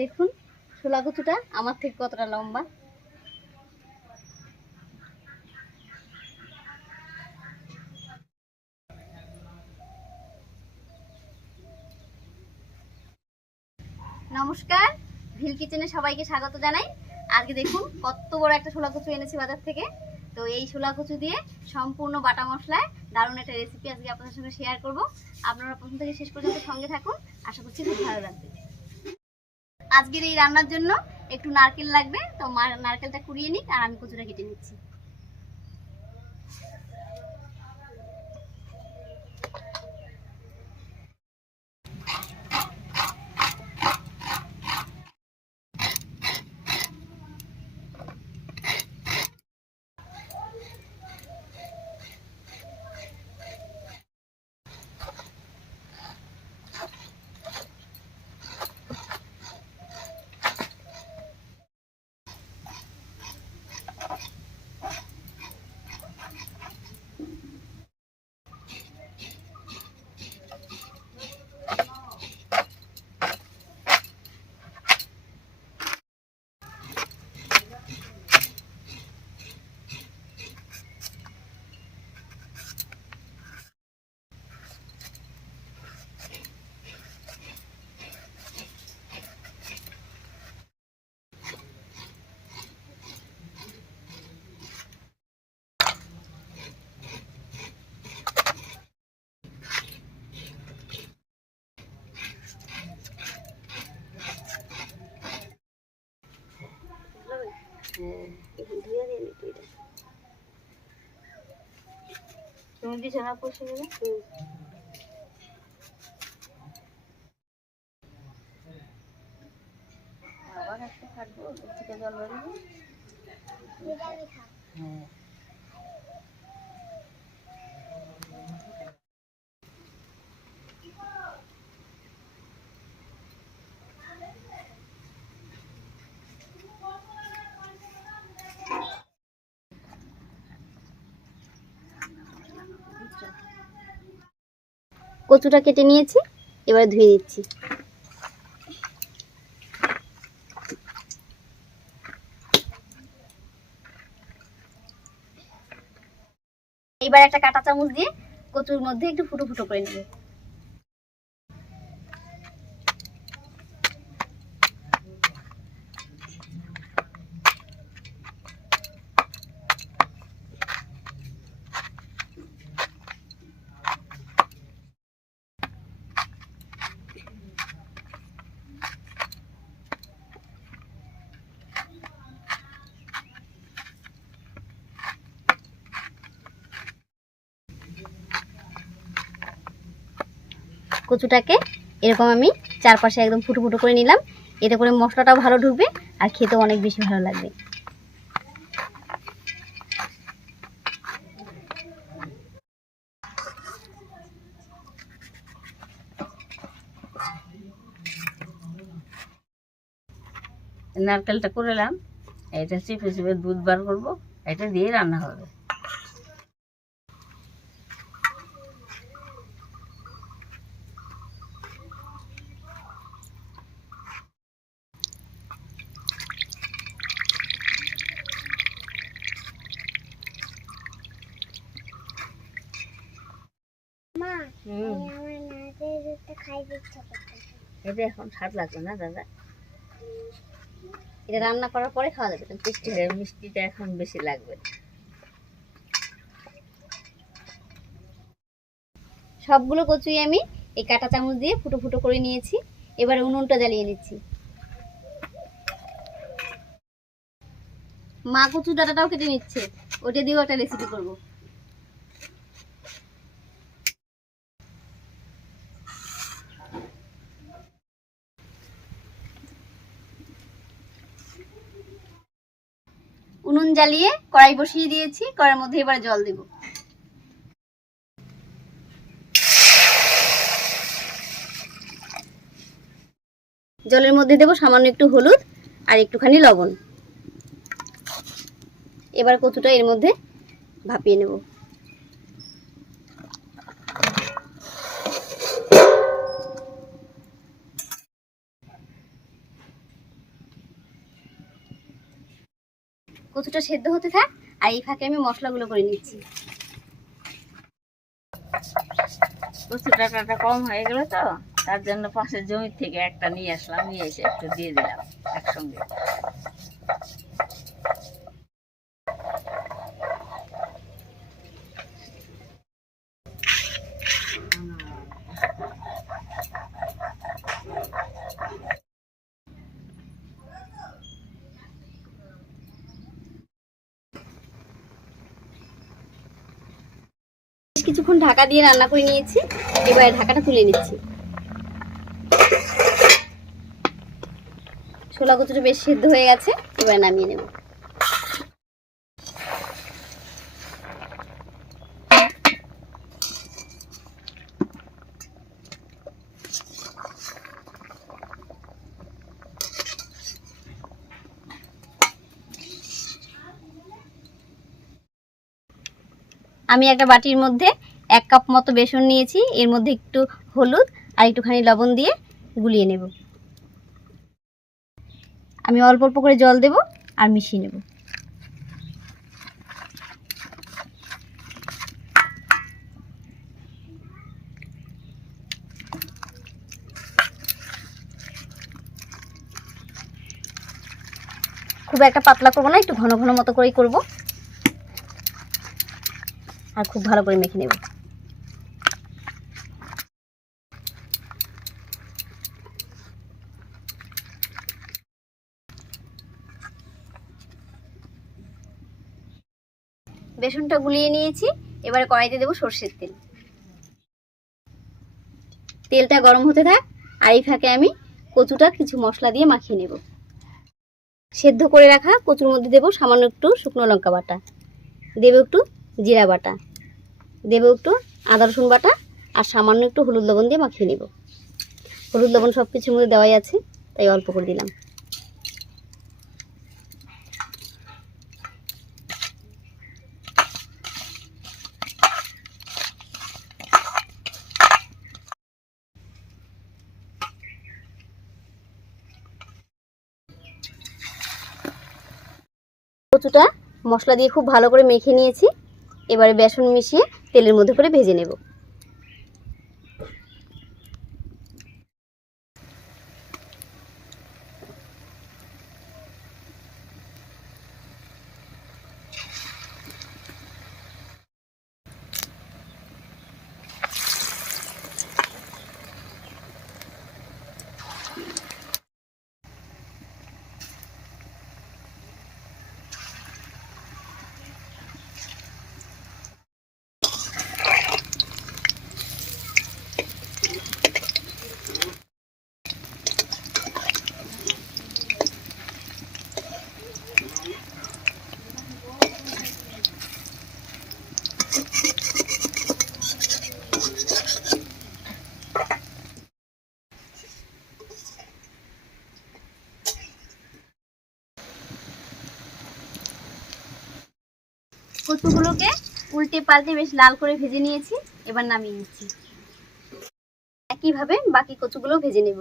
দেখুন ছোলা কচুটা আমার থেকে কতটা লম্বা। নমস্কার, ভিল কিচেনে সবাইকে স্বাগত জানাই। আজকে দেখুন, কত বড় একটা ছোলা কচু এনেছি বাজার থেকে। তো এই ছোলা কচু দিয়ে সম্পূর্ণ বাটা মশলায় দারুণ একটা রেসিপি আজকে আপনাদের সঙ্গে শেয়ার করব। আপনারা প্রথম থেকে শেষ পর্যন্ত সঙ্গে থাকুন। আশা করছি খুব ভালো লাগবে। আজকের এই রান্নার জন্য একটু নারকেল লাগবে, তো নারকেলটা কুড়িয়ে নিক আর আমি কচুটা কেটে নিচ্ছি। তুমি বিছানা বসে গেলে আবার একটা খাটবো থেকে জল বেরোবে। হ্যাঁ। কচুটা কেটে নিয়েছি, এবার ধুয়ে দিচ্ছি। এবার একটা কাঁটা চামচ দিয়ে কচুর মধ্যে একটু ফুটো ফুটো করে নেব। কচুটাকে এরকম আমি চারপাশে একদম ফুটো ফুটো করে নিলাম। এতে করে মশলাটাও ভালো ঢুকবে আর খেতেও অনেক বেশি ভালো লাগবে। নারকেলটা করলাম এটা চেপে চেপে দুধ বার করব। এটা দিয়ে রান্না হবে মা হুম আমার নারকেল দুধটা খাই দিচ্ছে এটা এখন স্বাদ লাগবে না দাদা? এটা রান্না করার পরে খাওয়া যাবে মিষ্টিটা এখন বেশি লাগবে। সবগুলো কচুই আমি এই কাঁটা চামচ দিয়ে ফুটো ফুটো করে নিয়েছি। এবার উনুনটা জ্বালিয়ে নিচ্ছি মা কচু ডাটাটাও কেটে নিচ্ছে। ওটা দিয়েও একটা রেসিপি করব। উনুন জ্বালিয়ে কড়াই বসিয়ে দিয়েছি, কড়াইয়ের মধ্যে এবার জল দেব। জলের মধ্যে দেব সামান্য একটু হলুদ আর একটুখানি লবণ। এবার কচুটা এর মধ্যে ভাপিয়ে নেব। কচুটা সেদ্ধ হতে থাক, আর এই ফাঁকে আমি মশলাগুলো করে নিচ্ছি। টাটা কম হয়ে গেল তো, তার জন্য পাশের জমির থেকে একটা নিয়ে আসলাম, নিয়ে এসে একটু দিয়ে দিলাম একসঙ্গে বেশ কিছুক্ষণ ঢাকা দিয়ে রান্না করে নিয়েছি। এবারে ঢাকাটা তুলে নিচ্ছি। ছোলা কচুটা বেশ সেদ্ধ হয়ে গেছে, এবারে নামিয়ে নেব। আমি একটা বাটির মধ্যে এক কাপ মতো বেসন নিয়েছি, এর মধ্যে একটু হলুদ আর একটুখানি লবণ দিয়ে গুলিয়ে নেব। আমি অল্প অল্প করে জল দেব আর মিশিয়ে নেব। খুব একটা পাতলা করব না, একটু ঘন ঘন মতো করেই করব। আর খুব ভালো করে মেখে নেব। গুলিয়ে নিয়েছি। এবারে কড়াইতে দেবো সর্ষের তেল। তেলটা গরম হতে থাক, আর এই ফাঁকে আমি কচুটা কিছু মশলা দিয়ে মাখিয়ে নেব। সেদ্ধ করে রাখা কচুর মধ্যে দেবো সামান্য একটু শুকনো লঙ্কা বাটা। দেব একটু জিরা বাটা। দেব একটু আদা রসুন বাটা, আর সামান্য একটু হলুদ লবণ দিয়ে মাখিয়ে নেব। হলুদ লবণ সব কিছুর মধ্যে দেওয়াই আছে, তাই অল্প করে দিলাম। কচুটা মশলা দিয়ে খুব ভালো করে মেখে নিয়েছি। এবারে বেসন মিশিয়ে তেলের মধ্যে করে ভেজে নেব। কচুগুলোকে উল্টে পাল্টে বেশ লাল করে ভেজে নিয়েছি, এবার নামিয়ে নিচ্ছি। একইভাবে বাকি কচুগুলো ভেজে নেব।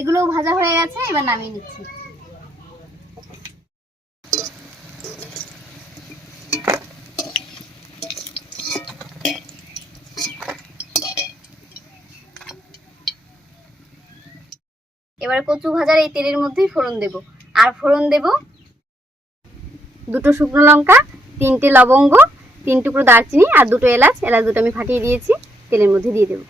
এগুলোও ভাজা হয়ে গেছে, এবার নামিয়ে নিচ্ছি। এবার কচু ভাজার এই তেলের মধ্যেই ফোড়ন দেব। আর ফোড়ন দেব দুটো শুকনো লঙ্কা, তিনটে লবঙ্গ, তিন টুকরো দারচিনি আর দুটো এলাচ। এলাচ দুটো আমি ফাটিয়ে দিয়েছি, তেলের মধ্যে দিয়ে দেবো।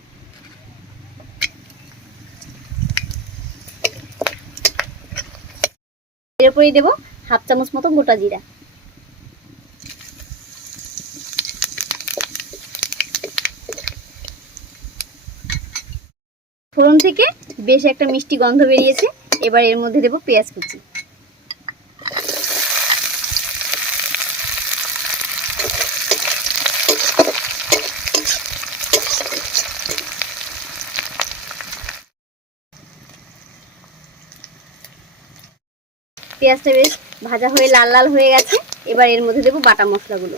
উপরেই দেব হাফ চামচ মতো গোটা জিরা। ফোড়ন থেকে বেশ একটা মিষ্টি গন্ধ বেরিয়েছে। এবার এর মধ্যে দেব পেঁয়াজ কুচি। পেঁয়াজটা বেশ ভাজা হয়ে লাল লাল হয়ে গেছে। এবার এর মধ্যে দেবো বাটা মশলাগুলো।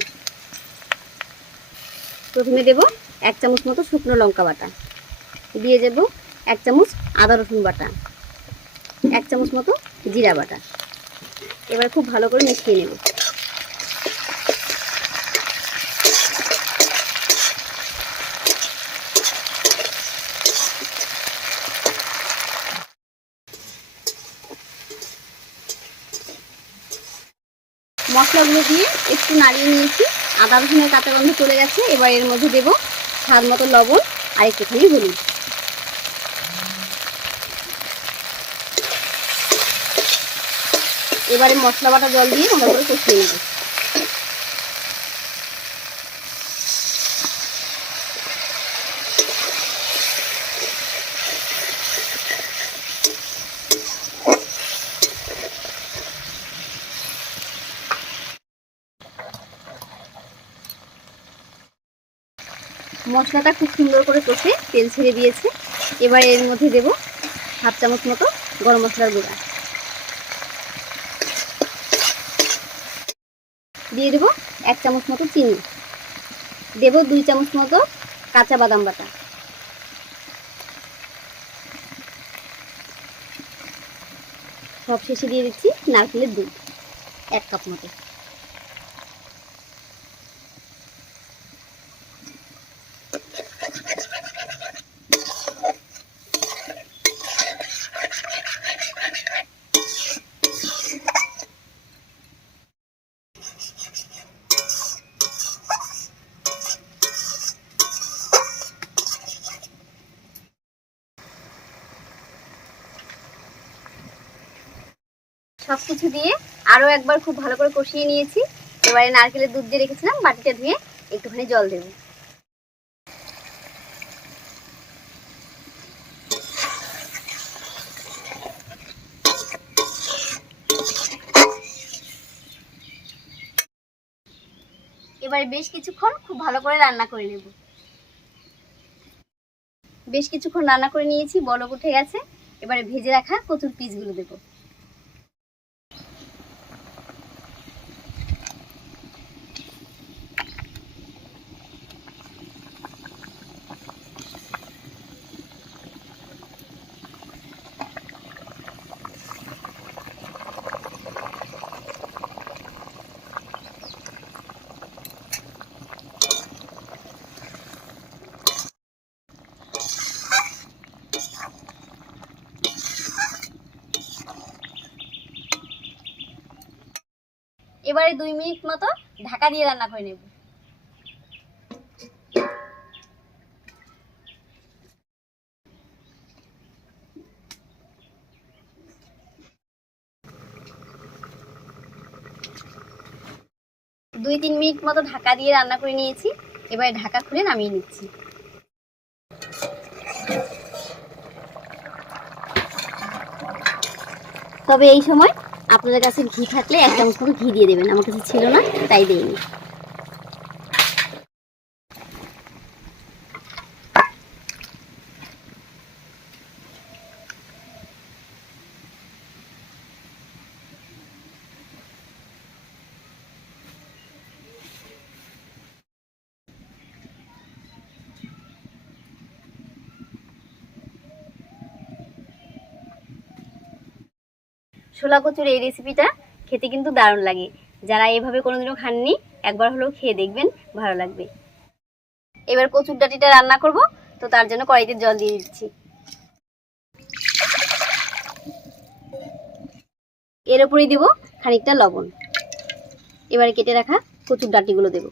প্রথমে দেব এক চামচ মতো শুকনো লঙ্কা বাটা। দিয়ে দেব এক চামচ আদা রসুন বাটা। এক চামচ মতো জিরা বাটা। এবার খুব ভালো করে মিশিয়ে নেব। মশলাগুলো দিয়ে একটু নাড়িয়ে নিয়েছি। আদা, রসুনের কাঁচা গন্ধ চলে গেছে। এবার এর মধ্যে দেব স্বাদ মতো লবণ আর একটুখানি হলুদ। এবারে মশলা বাটা জল দিয়ে ভালো করে কষিয়ে নেব। মশলাটা খুব সুন্দর করে কষে তেল ছেড়ে দিয়েছে। এবার এর মধ্যে দেব হাফ চামচ মতো গরম মশলার গুঁড়া। দিয়ে দেবো এক চামচ মতো চিনি। দেবো দুই চামচ মতো কাঁচা বাদাম বাটা। সব শেষে দিয়ে দিচ্ছি নারকেলের দুধ, এক কাপ মতো। কিছু দিয়ে আরও একবার খুব ভালো করে কষিয়ে নিয়েছি। এবারে নারকেলের দুধ দিয়ে রেখেছিলাম, বাটিটা ধুয়ে একটুখানি জল দেবো। এবারে বেশ কিছুক্ষণ খুব ভালো করে রান্না করে নেব। বেশ কিছুক্ষণ রান্না করে নিয়েছি, বলক উঠে গেছে। এবারে ভেজে রাখা কচুর পিসগুলো দেবো। এবারে দুই মিনিট মতো ঢাকা দিয়ে রান্না করে নেব। দুই তিন মিনিট মতো ঢাকা দিয়ে রান্না করে নিয়েছি। এবারে ঢাকা খুলে নামিয়ে নিচ্ছি। তবে এই সময় আপনাদের কাছে ঘি থাকলে এক চামচ ঘি দিয়ে দেবেন। আমার কাছে ছিল না, তাই দেয়নি ছোলা কচুর এই রেসিপিটা খেতে কিন্তু দারুণ লাগে। যারা এভাবে কোনোদিনও খাননি, একবার হলেও খেয়ে দেখবেন, ভালো লাগবে। এবার কচুর ডাটিটা রান্না করব, তো তার জন্য কড়াইতে জল দিয়ে দিচ্ছি। এর উপরেই দেবো খানিকটা লবণ। এবারে কেটে রাখা কচুর ডাটিগুলো দেবো।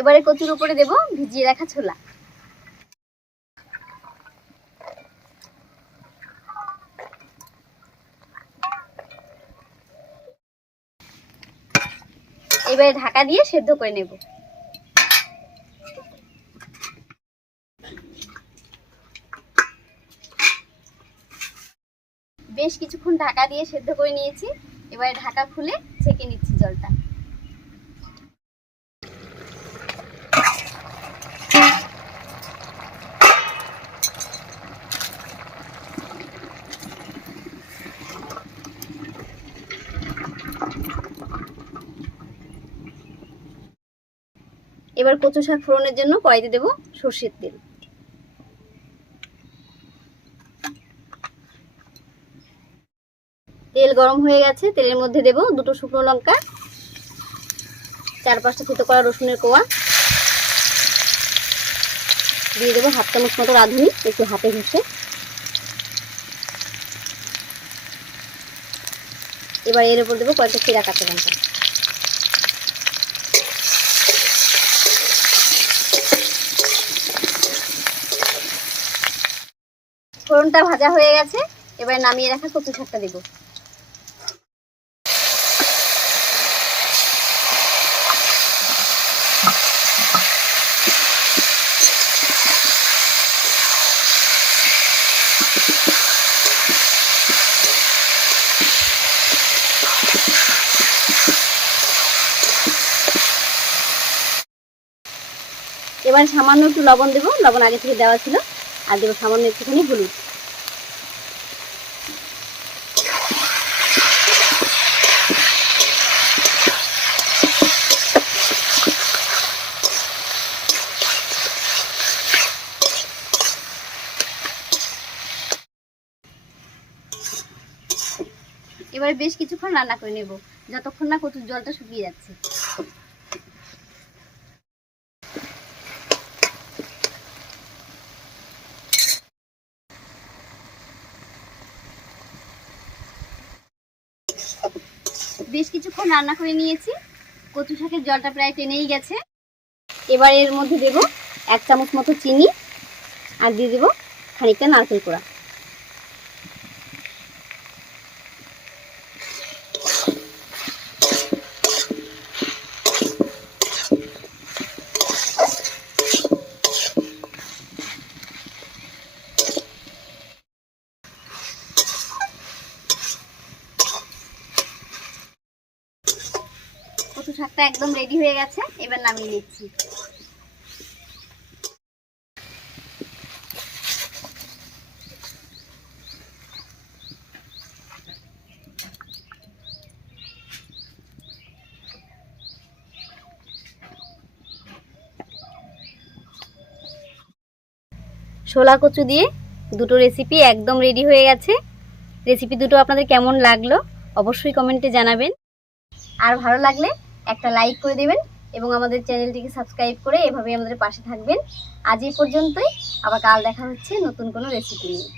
এবারে কচুর উপরে দেব, ভিজিয়ে রাখা ছোলা। এবারে ঢাকা দিয়ে সেদ্ধ করে নেব। বেশ কিছুক্ষণ ঢাকা দিয়ে সেদ্ধ করে নিয়েছি। এবারে ঢাকা খুলে ছেঁকে নিচ্ছি জলটা। এবার কচু শাক ফোড়নের জন্য কড়াইতে দেব সর্ষের তেল। তেল গরম হয়ে গেছে, তেলের মধ্যে দেব দুটো শুকনো লঙ্কা, চার পাঁচটা থেতো করা রসুনের কোয়া। দিয়ে দেবো হাফ চামচ মতো রাঁধুনি, একটু হাতে ঘষে। এবার এর উপর দেবো কয়েকটা চিরা কাঁচা লঙ্কা। ফোড়নটা ভাজা হয়ে গেছে। এবার নামিয়ে রাখা কচু শাকটা দেবো। এবার সামান্য একটু লবণ দেবো। লবণ আগে থেকে দেওয়া ছিল। আর দেবো সামান্য একটুখানি হলুদ। এবার বেশ কিছুক্ষণ রান্না করে নেব। যতক্ষণ না কচুর জলটা শুকিয়ে যাচ্ছে। বেশ কিছুক্ষণ রান্না করে নিয়েছি। কচু শাকের জলটা প্রায় টেনেই গেছে। এবার এর মধ্যে দেব এক চামচ মতো চিনি। আর দিয়ে দেব খানিকটা নারকেল কোড়া কচু শাকটা একদম রেডি হয়ে গেছে, এবার নামিয়ে নিচ্ছি। শোলা কচু দিয়ে দুটো রেসিপি একদম রেডি হয়ে গেছে। রেসিপি দুটো আপনাদের কেমন লাগল অবশ্যই কমেন্টে জানাবেন। আর ভালো লাগলে একটা লাইক করে দেবেন এবং আমাদের চ্যানেলটিকে সাবস্ক্রাইব করে এভাবেই আমাদের পাশে থাকবেন। আজ এই পর্যন্তই, আবার কাল দেখা হচ্ছে নতুন কোনো রেসিপি নিয়ে।